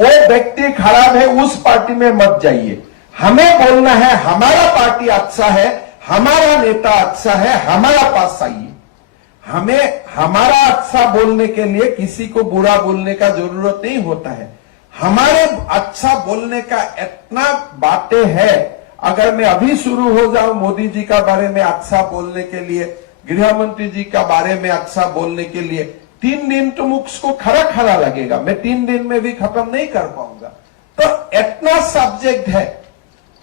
वो व्यक्ति खराब है उस पार्टी में मत जाइए। हमें बोलना है हमारा पार्टी अच्छा है, हमारा नेता अच्छा है, हमारा पास आइए। हमें हमारा अच्छा बोलने के लिए किसी को बुरा बोलने का जरूरत नहीं होता है। हमारे अच्छा बोलने का इतना बातें है। अगर मैं अभी शुरू हो जाऊं मोदी जी का बारे में अच्छा बोलने के लिए, गृह मंत्री जी का बारे में अच्छा बोलने के लिए, 3 दिन तो मुझको खरा खरा लगेगा, मैं 3 दिन में भी खत्म नहीं कर पाऊंगा। तो इतना सब्जेक्ट है,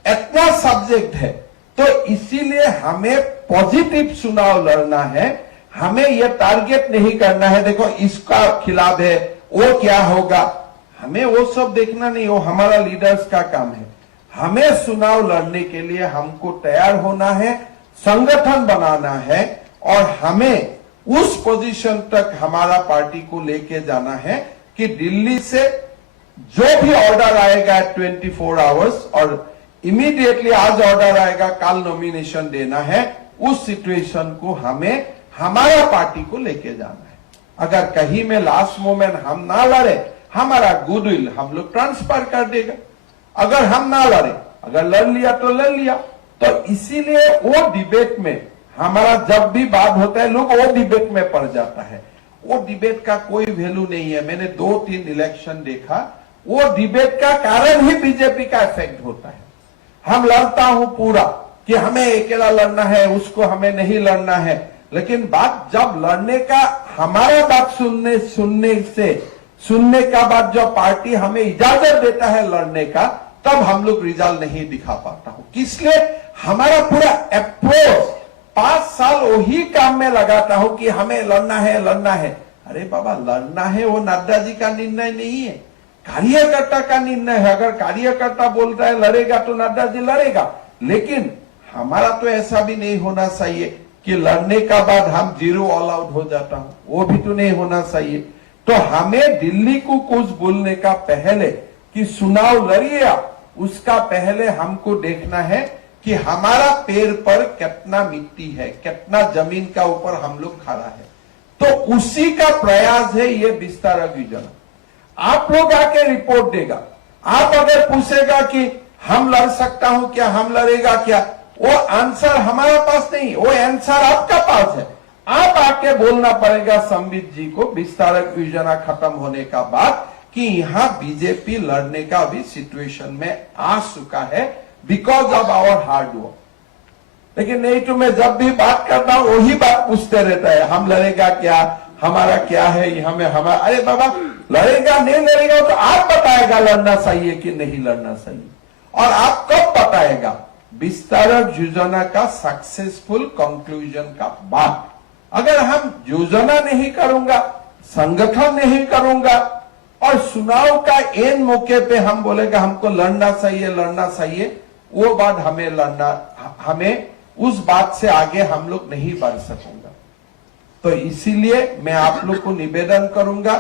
इतना सब्जेक्ट है। तो इसीलिए हमें पॉजिटिव चुनाव लड़ना है। हमें यह टारगेट नहीं करना है देखो इसका खिलाफ है वो क्या होगा, हमें वो सब देखना नहीं, वो हमारा लीडर्स का काम है। हमें चुनाव लड़ने के लिए हमको तैयार होना है, संगठन बनाना है और हमें उस पोजीशन तक हमारा पार्टी को लेके जाना है कि दिल्ली से जो भी ऑर्डर आएगा 24 आवर्स और इमीडिएटली आज ऑर्डर आएगा कल नॉमिनेशन देना है, उस सिचुएशन को हमें हमारा पार्टी को लेके जाना है। अगर कहीं में लास्ट मोमेंट हम ना लड़े, हमारा गुडविल हम लोग ट्रांसफर कर देगा। अगर हम ना लड़े, अगर लड़ लिया तो लड़ लिया। तो इसीलिए वो डिबेट में हमारा जब भी बात होता है लोग वो डिबेट में पड़ जाता है। वो डिबेट का कोई वैल्यू नहीं है। मैंने 2-3 इलेक्शन देखा, वो डिबेट का कारण ही बीजेपी का इफेक्ट होता है। हम लड़ता हूं पूरा कि हमें अकेला लड़ना है, उसको हमें नहीं लड़ना है, लेकिन बात जब लड़ने का हमारा बात सुनने का बाद जब पार्टी हमें इजाजत देता है लड़ने का, तब हम लोग रिजल्ट नहीं दिखा पाता हूं। इसलिए हमारा पूरा अप्रोच 5 साल वही काम में लगाता हूं कि हमें लड़ना है लड़ना है। अरे बाबा लड़ना है वो नड्डा जी का निर्णय नहीं है, कार्यकर्ता का निर्णय है। अगर कार्यकर्ता बोलता है लड़ेगा तो नड्डा जी लड़ेगा, लेकिन हमारा तो ऐसा भी नहीं होना चाहिए कि लड़ने का बाद हम 0 ऑल आउट हो जाता हूं, वो भी तो नहीं होना चाहिए। तो हमें दिल्ली को कुछ बोलने का पहले कि चुनाव लड़िए, उसका पहले हमको देखना है कि हमारा पैर पर कितना मिट्टी है, कितना जमीन का ऊपर हम लोग खड़ा है। तो उसी का प्रयास है ये विस्तार योजना। आप लोग आके रिपोर्ट देगा। आप अगर पूछेगा कि हम लड़ सकता हूं क्या, हम लड़ेगा क्या, वो आंसर हमारा पास नहीं, वो आंसर आपका पास है। आप आके बोलना पड़ेगा संबित जी को विस्तारक योजना खत्म होने का बाद कि यहां बीजेपी लड़ने का भी सिचुएशन में आ चुका है because of our hard work. लेकिन नहीं तो मैं जब भी बात करता हूं वही बात पूछते रहता है, हम लड़ेगा क्या, हमारा क्या है, हमें हमारा। अरे बाबा लड़ेगा नहीं लड़ेगा तो आप बताएगा लड़ना चाहिए कि नहीं लड़ना चाहिए, और आप कब बताएगा, विस्तारक योजना का सक्सेसफुल कंक्लूजन का बाद। अगर हम योजना नहीं करूंगा, संगठन नहीं करूंगा और चुनाव का एन मौके पे हम बोलेगा हमको लड़ना चाहिए, वो बात हमें लड़ना, हमें उस बात से आगे हम लोग नहीं बढ़ सकूंगा। तो इसीलिए मैं आप लोग को निवेदन करूंगा,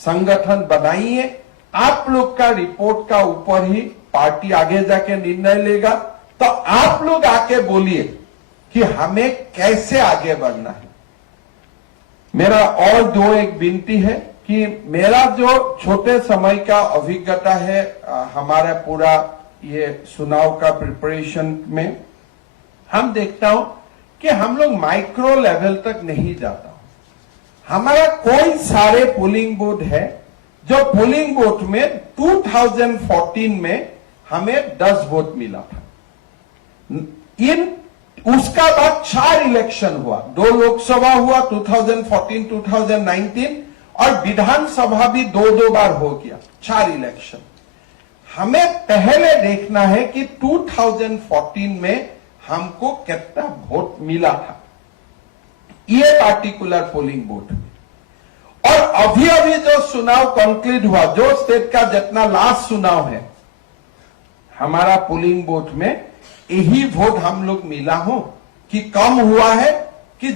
संगठन बनाइए। आप लोग का रिपोर्ट का ऊपर ही पार्टी आगे जाके निर्णय लेगा। तो आप लोग आके बोलिए कि हमें कैसे आगे बढ़ना है। मेरा और एक विनती है कि मेरा जो छोटे समय का अभिज्ञता है हमारा पूरा ये चुनाव का प्रिपरेशन में, हम देखता हूं कि हम लोग माइक्रो लेवल तक नहीं जाता। हमारा कोई सारे पोलिंग बूथ है जो पोलिंग बूथ में 2014 में हमें 10 वोट मिला था। उसका बाद 4 इलेक्शन हुआ, 2 लोकसभा हुआ 2014, 2019 और विधानसभा भी 2 बार हो गया, 4 इलेक्शन। हमें पहले देखना है कि 2014 में हमको कितना वोट मिला था ये पार्टिकुलर पोलिंग बूथ में, और अभी अभी जो चुनाव कंक्लूड हुआ, जो स्टेट का जितना लास्ट चुनाव है, हमारा पोलिंग बूथ में यही वोट हम लोग मिला हो कि कम हुआ है कि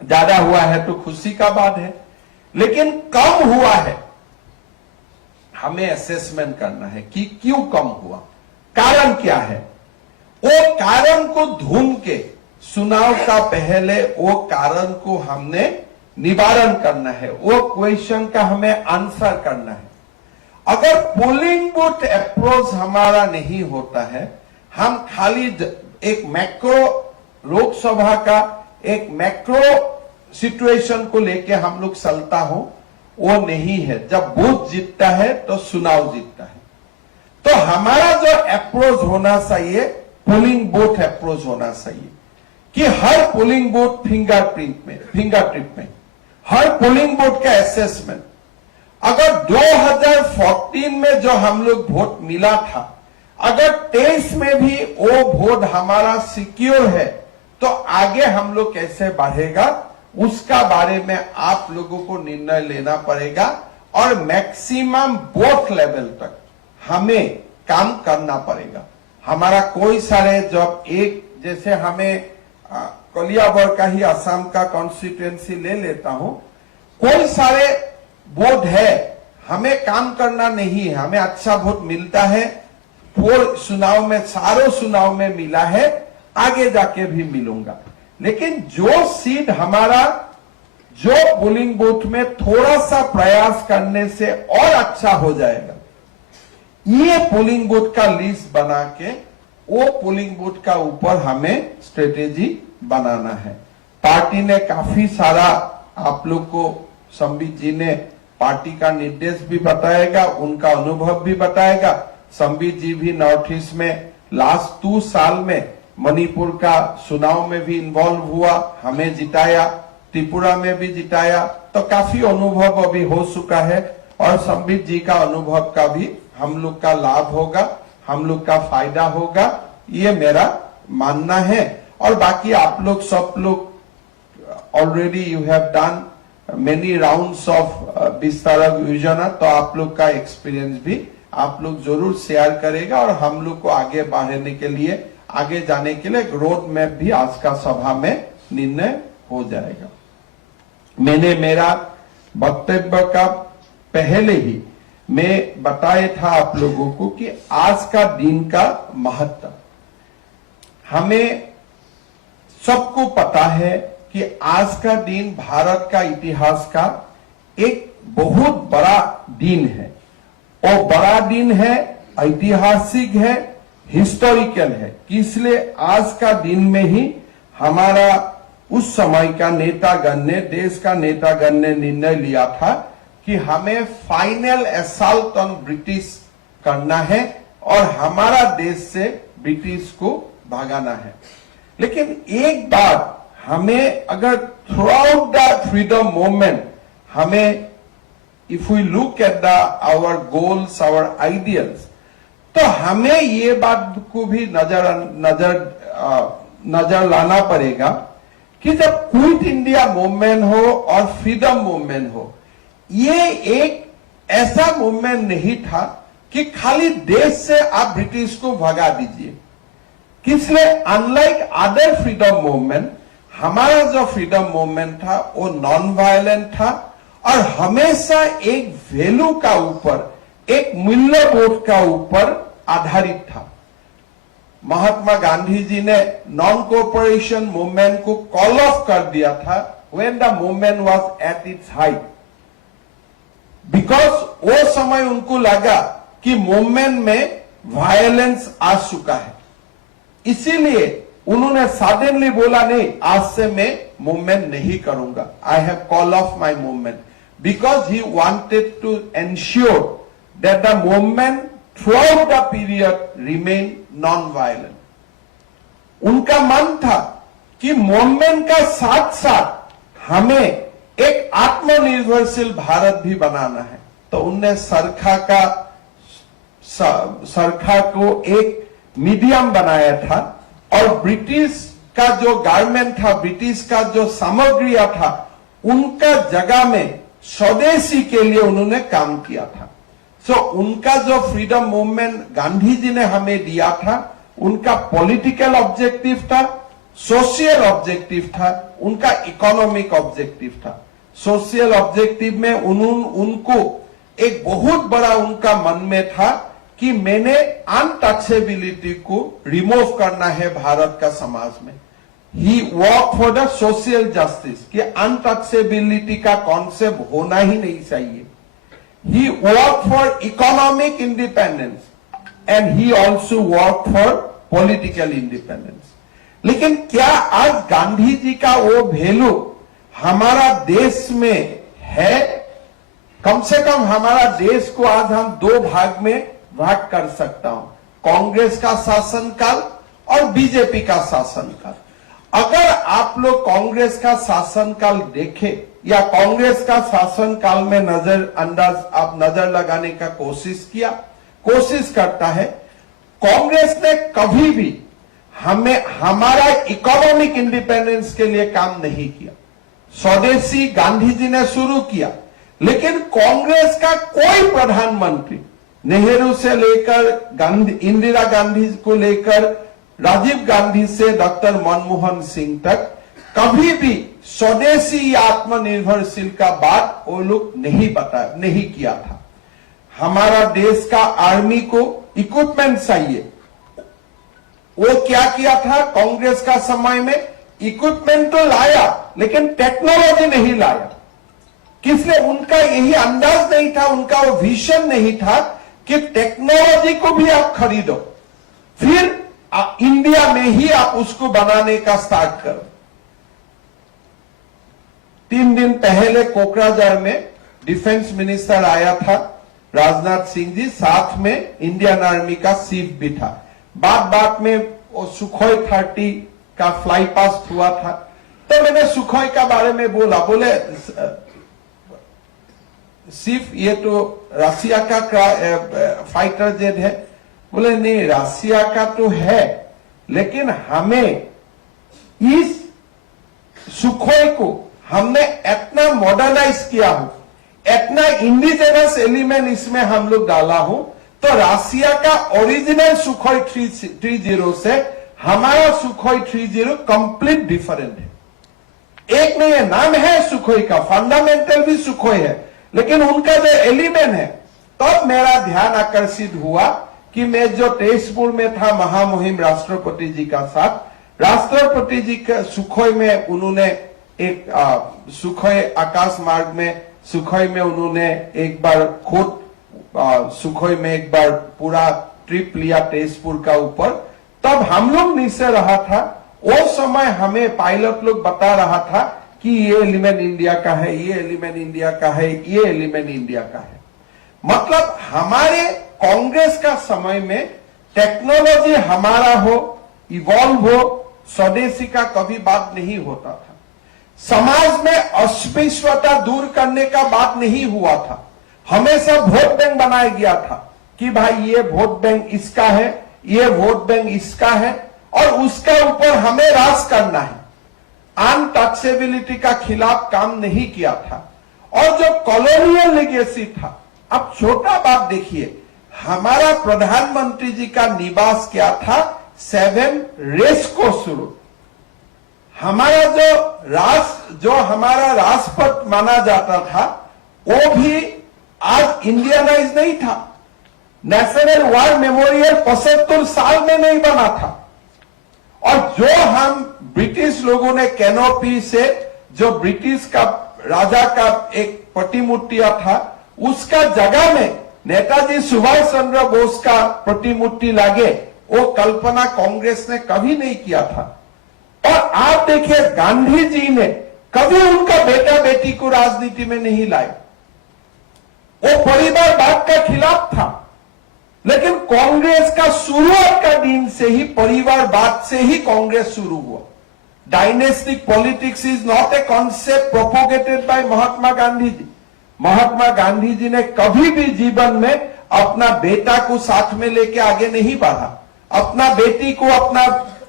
ज्यादा हुआ है तो खुशी का बात है, लेकिन कम हुआ है हमें असेसमेंट करना है कि क्यों कम हुआ, कारण क्या है। वो कारण को ढूंढ के चुनाव का पहले वो कारण को हमने निवारण करना है, वो क्वेश्चन का हमें आंसर करना है। अगर पोलिंग बूथ अप्रोच हमारा नहीं होता है, हम खाली एक मैक्रो लोकसभा का एक मैक्रो सिचुएशन को लेके हम लोग चलता हो, वो नहीं है। जब बूथ जीतता है तो चुनाव जीतता है। तो हमारा जो अप्रोच होना चाहिए, पोलिंग बूथ अप्रोच होना चाहिए कि हर पोलिंग बूथ फिंगरप्रिंट में हर पोलिंग बूथ का असेसमेंट। अगर 2014 में जो हम लोग वोट मिला था, अगर 23 में भी वो वोट हमारा सिक्योर है, तो आगे हम लोग कैसे बढ़ेगा उसका बारे में आप लोगों को निर्णय लेना पड़ेगा और मैक्सिमम बूथ लेवल तक हमें काम करना पड़ेगा। हमारा कोई सारे जब एक जैसे हमें कलियाबर का ही असम का कॉन्स्टिट्यूएंसी ले लेता हूं, कोई सारे वोट है, हमें काम करना नहीं है, हमें अच्छा वोट मिलता है, चुनाव में सारों चुनाव में मिला है, आगे जाके भी मिलूंगा। लेकिन जो सीट हमारा जो पोलिंग बूथ में थोड़ा सा प्रयास करने से और अच्छा हो जाएगा, ये पोलिंग बूथ का लिस्ट बना के वो पोलिंग बूथ का ऊपर हमें स्ट्रेटेजी बनाना है। पार्टी ने काफी सारा, आप लोग को संबित जी ने पार्टी का निर्देश भी बताएगा, उनका अनुभव भी बताएगा। संबित जी भी नॉर्थ ईस्ट में लास्ट 2 साल में मणिपुर का चुनाव में भी इन्वॉल्व हुआ, हमें जिताया, त्रिपुरा में भी जिताया, तो काफी अनुभव अभी हो चुका है और संबित जी का अनुभव का भी हम लोग का लाभ होगा, हम लोग का फायदा होगा, ये मेरा मानना है। और बाकी आप लोग सब लोग already you have done many rounds of Vistara योजना, तो आप लोग का एक्सपीरियंस भी आप लोग जरूर शेयर करेगा और हम लोग को आगे बढ़ने के लिए, आगे जाने के लिए रोड मैप भी आज का सभा में निर्णय हो जाएगा। मैंने मेरा वक्तव्य का पहले ही मैं बताया था आप लोगों को कि आज का दिन का महत्व, हमें सबको पता है कि आज का दिन भारत का इतिहास का एक बहुत बड़ा दिन है। और बड़ा दिन है, ऐतिहासिक है, हिस्टोरिकल है। इसलिए आज का दिन में ही हमारा उस समय का नेतागण ने, देश का नेतागण ने निर्णय लिया था कि हमें फाइनल असॉल्ट ऑन ब्रिटिश करना है और हमारा देश से ब्रिटिश को भगाना है। लेकिन एक बात हमें, अगर throughout the freedom movement हमें, if we look at the our goals, our ideals, तो हमें ये बात को भी नजर लाना पड़ेगा कि जब क्विट इंडिया मूवमेंट हो और फ्रीडम मूवमेंट हो, ये एक ऐसा मूवमेंट नहीं था कि खाली देश से आप ब्रिटिश को भगा दीजिए। इसलिए अनलाइक अदर फ्रीडम मूवमेंट, हमारा जो फ्रीडम मूवमेंट था वो नॉन वायलेंट था और हमेशा एक वैल्यू का ऊपर, एक मूल्यबोध का ऊपर आधारित था। महात्मा गांधी जी ने नॉन कोऑपरेशन मूवमेंट को कॉल ऑफ कर दिया था when the movement was at its height, because वो समय उनको लगा कि मूवमेंट में वायलेंस आ चुका है। इसीलिए उन्होंने सडनली बोला, नहीं, आज से मैं मूवमेंट नहीं करूंगा, I have call off my movement, because he wanted to ensure that the movement throughout the period remain non violent. उनका मन था कि मूवमेंट का साथ साथ हमें एक आत्मनिर्भरशील भारत भी बनाना है। तो उनने सरखा को एक मीडियम बनाया था और ब्रिटिश का जो गारमेंट था, ब्रिटिश का जो सामग्रियां था, उनका जगह में स्वदेशी के लिए उन्होंने काम किया था। उनका जो फ्रीडम मूवमेंट गांधी जी ने हमें दिया था, उनका पॉलिटिकल ऑब्जेक्टिव था, सोशल ऑब्जेक्टिव था, उनका इकोनॉमिक ऑब्जेक्टिव था। सोशल ऑब्जेक्टिव में उनको एक बहुत बड़ा उनका मन में था कि मैंने अनटचेबिलिटी को रिमूव करना है भारत का समाज में। He work for the social justice कि अनटचेबिलिटी का कॉन्सेप्ट होना ही नहीं चाहिए. He work for economic independence and he also work for political independence. लेकिन क्या आज गांधी जी का वो वैल्यू हमारा देश में है? कम से कम हमारा देश को आज हम दो भाग में भाग कर सकता हूं, कांग्रेस का शासनकाल और बीजेपी का शासनकाल. अगर आप लोग कांग्रेस का शासनकाल देखें या कांग्रेस का शासनकाल में आप नजर लगाने का कोशिश करता है, कांग्रेस ने कभी भी हमारा इकोनॉमिक इंडिपेंडेंस के लिए काम नहीं किया. स्वदेशी गांधी जी ने शुरू किया, लेकिन कांग्रेस का कोई प्रधानमंत्री नेहरू से लेकर इंदिरा गांधी को लेकर राजीव गांधी से डॉक्टर मनमोहन सिंह तक कभी भी स्वदेशी या आत्मनिर्भरशील का बात वो लोग नहीं किया था. हमारा देश का आर्मी को इक्विपमेंट चाहिए, वो क्या किया था कांग्रेस का समय में? इक्विपमेंट तो लाया लेकिन टेक्नोलॉजी नहीं लाया. किसलिए? उनका यही अंदाज नहीं था, उनका वो विजन नहीं था कि टेक्नोलॉजी को भी आप खरीदो, फिर इंडिया में ही आप उसको बनाने का स्टार्ट करो. 3 दिन पहले कोकराझार में डिफेंस मिनिस्टर आया था राजनाथ सिंह जी, साथ में इंडियन आर्मी का चीफ भी था. बात में वो सुखोई 30 का फ्लाई पास्ट हुआ था, तो मैंने सुखोई का बारे में बोले सिर्फ ये तो रसिया का फाइटर जेट है. बोले नहीं, रसिया का तो है, लेकिन हमें इस सुखोई को हमने इतना मॉडर्नाइज किया हो, इतना इंडिजिनस एलिमेंट इसमें हम लोग डाला हो, तो रसिया का ओरिजिनल सुखोई 30 से हमारा सुखोई 30 कंप्लीट डिफरेंट है. एक नहीं है, नाम है सुखोई का, फंडामेंटल भी सुखोई है, लेकिन उनका जो एलिमेंट है. तब मेरा ध्यान आकर्षित हुआ कि मैं जो तेजपुर में था महामहिम राष्ट्रपति जी का साथ, राष्ट्रपति जी के सुखोई में उन्होंने एक सुखोई आकाश मार्ग में सुखोई में उन्होंने एक बार खुद सुखोई में एक बार पूरा ट्रिप लिया तेजपुर का ऊपर. तब हम लोग नीचे रहा था, वो समय हमें पायलट लोग बता रहा था कि ये एलिमेंट इंडिया का है, ये एलिमेंट इंडिया का है, ये एलिमेंट इंडिया का है. मतलब हमारे कांग्रेस का समय में टेक्नोलॉजी हमारा हो, इवॉल्व हो, स्वदेशी का कभी बात नहीं होता था. समाज में अस्पृश्यता दूर करने का बात नहीं हुआ था. हमेशा वोट बैंक बनाया गया था कि भाई ये वोट बैंक इसका है, ये वोट बैंक इसका है, और उसका ऊपर हमें राज करना है. अनटचेबिलिटी का खिलाफ काम नहीं किया था. और जो कॉलोनियल लेगेसी था, अब छोटा बात देखिए, हमारा प्रधानमंत्री जी का निवास क्या था? 7 रेसकोर्स रोड. हमारा जो हमारा राजपथ माना जाता था, वो भी आज इंडियनाइज नहीं था. नेशनल वॉर मेमोरियल 75 साल में नहीं बना था. और जो हम ब्रिटिश लोगों ने कैनोपी से जो ब्रिटिश का राजा का एक प्रतिमूर्तियां था, उसका जगह में नेताजी सुभाष चंद्र बोस का प्रतिमूर्ति लागे, वो कल्पना कांग्रेस ने कभी नहीं किया था. और आप देखिए, गांधी जी ने कभी उनका बेटा बेटी को राजनीति में नहीं लाए. वो परिवारवाद का खिलाफ था, लेकिन कांग्रेस का शुरुआत का दिन से ही परिवारवाद से ही कांग्रेस शुरू हुआ. Dynastic politics is not a concept propagated by Mahatma Gandhi ji. Mahatma Gandhi ji ने कभी भी जीवन में अपना बेटा को साथ में लेके आगे नहीं बढ़ा, अपना बेटी को, अपना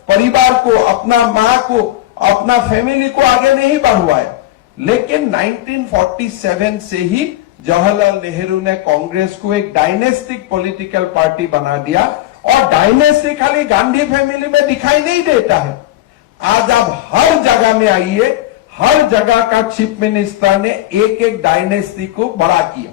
परिवार को, अपना मां को, अपना फैमिली को आगे नहीं बढ़वाया. लेकिन 1947 से ही जवाहरलाल नेहरू ने कांग्रेस को एक डायनेस्टिक पॉलिटिकल पार्टी बना दिया. और डायनेस्टी खाली गांधी फैमिली में दिखाई नहीं देता है. आज आप हर जगह में आइए, हर जगह का चीफ मिनिस्टर ने एक एक डायनेस्टी को बड़ा किया.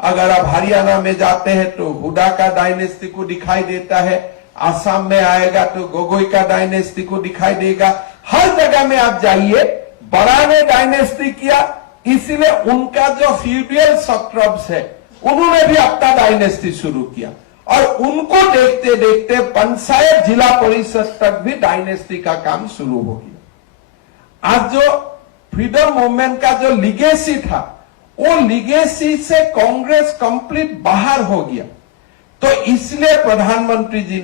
अगर आप हरियाणा में जाते हैं तो हुडा का डायनेस्टी को दिखाई देता है, आसाम में आएगा तो गोगोई का डायनेस्टी को दिखाई देगा, हर जगह में आप जाइए, बड़ा ने डायनेस्टी किया, इसलिए उनका जो फ्यूडल सट्रब्स है उन्होंने भी अपना डायनेस्टी शुरू किया और उनको देखते देखते पंचायत जिला परिषद तक भी डायनेस्टी का काम शुरू हो गया। आज जो फ्रीडम मूवमेंट का जो लिगेसी था, वो लिगेसी से कांग्रेस कंप्लीट बाहर हो गया। तो इसलिए प्रधानमंत्री जी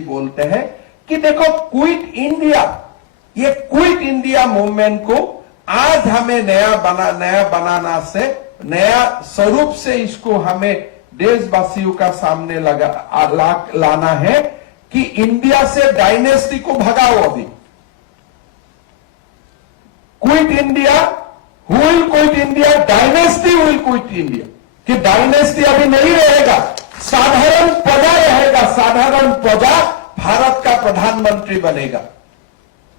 बोलते हैं कि देखो क्विट इंडिया, ये क्विट इंडिया मूवमेंट को आज हमें नया बनाना से, नया स्वरूप से इसको हमें देशवासियों का सामने लाना है कि इंडिया से डायनेस्टी को भगाओ। अभी quit India, who will quit India, dynasty will quit India, कि डायनेस्टी अभी नहीं रहेगा, साधारण प्रजा रहेगा, साधारण प्रजा भारत का प्रधानमंत्री बनेगा।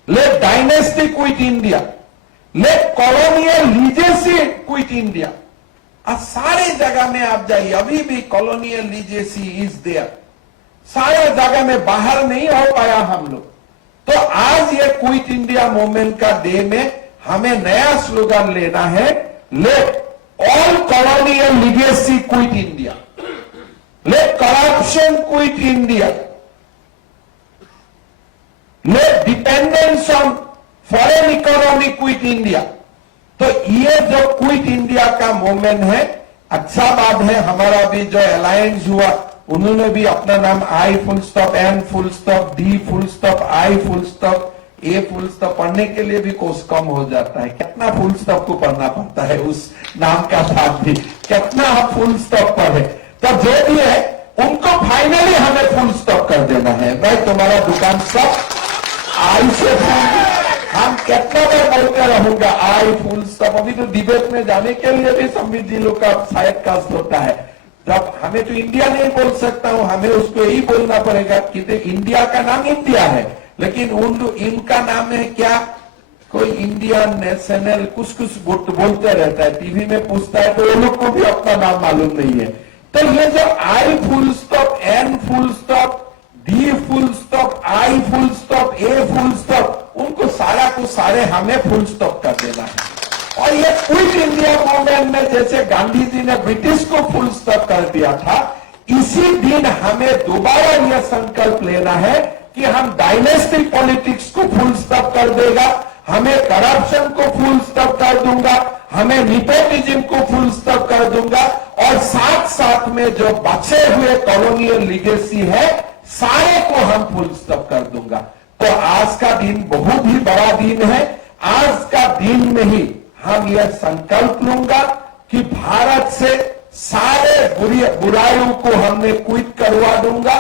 Let dynasty quit India, let colonial legacy quit India. सारे जगह में आप जाइए, अभी भी कॉलोनियल लीजेसी इज देयर, सारे जगह में बाहर नहीं हो पाया हम लोग। तो आज ये क्विट इंडिया मूवमेंट का डे में हमें नया स्लोगन लेना है, let all colonial legacy quit India, let corruption quit India, let dependence on foreign economy quit India. तो ये जो क्विट इंडिया का मूवमेंट है, अच्छा बात है। हमारा भी जो अलायंस हुआ, उन्होंने भी अपना नाम I full stop, N full stop, D full stop, I full stop, A full stop पढ़ने के लिए भी कोर्स कम हो जाता है। कितना फुल स्टॉप को पढ़ना पड़ता है उस नाम का साथ भी, कितना आप फुल स्टॉप पढ़े। तो जो भी है उनको फाइनली हमें फुल स्टॉप कर देना है। भाई तुम्हारा दुकान सब आई से हम कितना बार बोलते रहूंगा आई फुल स्टॉप। अभी तो डिबेट में जाने के लिए भी संबित जी लोग का शायद कास्ट होता है। जब हमें तो इंडिया नहीं बोल सकता हूं, हमें उसको यही बोलना पड़ेगा कि इंडिया का नाम इंडिया है, लेकिन इनका नाम है क्या, कोई इंडियन नेशनल कुछ बोलते रहता है, टीवी में पूछता है तो वो लोग को भी अपना नाम मालूम नहीं है। तो ये जो I full stop, N full stop, D full stop, I full stop, A full stop, उनको सारा को सारे हमें फुल स्टॉप कर देना है। और ये क्विट इंडिया मूवमेंट में जैसे गांधी जी ने ब्रिटिश को फुल स्टॉप कर दिया था, इसी दिन हमें दोबारा यह संकल्प लेना है कि हम डायनेस्टिक पॉलिटिक्स को फुल स्टॉप कर देगा, हमें करप्शन को फुल स्टॉप कर दूंगा, हमें नेपोटिज्म को फुल स्टॉप कर दूंगा, और साथ साथ में जो बचे हुए कॉलोनियल लीगेसी है सारे को हम फुल स्टॉप कर दूंगा। तो आज का दिन बहुत ही बड़ा दिन है। आज का दिन में ही हम यह संकल्प लूंगा कि भारत से सारे बुराइयों को हमने क्विट करवा दूंगा,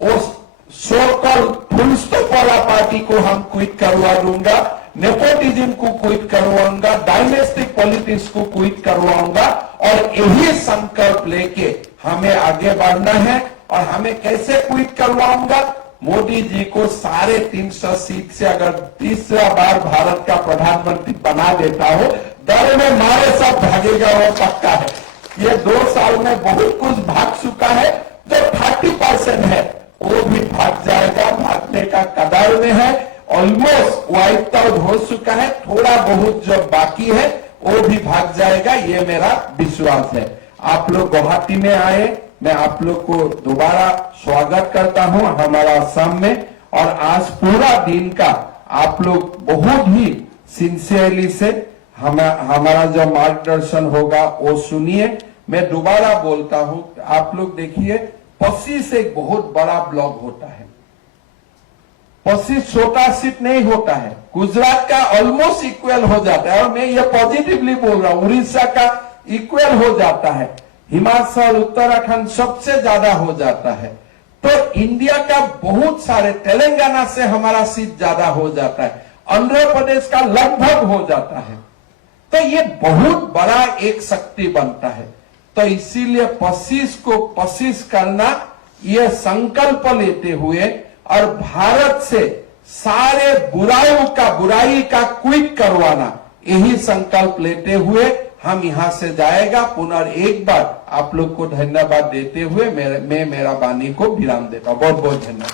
उस सोकल फुल स्टॉप वाला पार्टी को हम क्विट करवा दूंगा, नेपोटिज्म को क्विट करवाऊंगा, डायनेस्टिक पॉलिटिक्स को क्विट करवाऊंगा। और यही संकल्प लेके हमें आगे बढ़ना है। और हमें कैसे क्विट करवाऊंगा, मोदी जी को 350 सीट से अगर तीसरा बार भारत का प्रधानमंत्री बना देता हो, डर में मारे सब भागेगा, वो पक्का है। ये 2 साल में बहुत कुछ भाग चुका है, जो 30% है वो भी भाग जाएगा, भागने का कगार में है, ऑलमोस्ट वाइप आउट हो चुका है, थोड़ा बहुत जो बाकी है वो भी भाग जाएगा, ये मेरा विश्वास है। आप लोग गुवाहाटी में आए, मैं आप लोग को दोबारा स्वागत करता हूं हमारा असम में। और आज पूरा दिन का आप लोग बहुत ही सिंसियरली से हमारा जो मार्गदर्शन होगा वो सुनिए। मैं दोबारा बोलता हूं, आप लोग देखिए, 25 एक बहुत बड़ा ब्लॉक होता है, 25 छोटा सीट नहीं होता है। गुजरात का ऑलमोस्ट इक्वल हो जाता है, और मैं ये पॉजिटिवली बोल रहा हूं, उड़ीसा का इक्वल हो जाता है, हिमाचल उत्तराखंड सबसे ज्यादा हो जाता है। तो इंडिया का बहुत सारे, तेलंगाना से हमारा सीट ज्यादा हो जाता है, आंध्र प्रदेश का लगभग हो जाता है। तो ये बहुत बड़ा एक शक्ति बनता है। तो इसीलिए 25 को 25 करना, यह संकल्प लेते हुए और भारत से सारे बुराई का क्विट करवाना, यही संकल्प लेते हुए हम यहां से जाएगा। पुनः बार आप लोग को धन्यवाद देते हुए मैं मेरा वाणी को विराम देता हूं। बहुत बहुत धन्यवाद।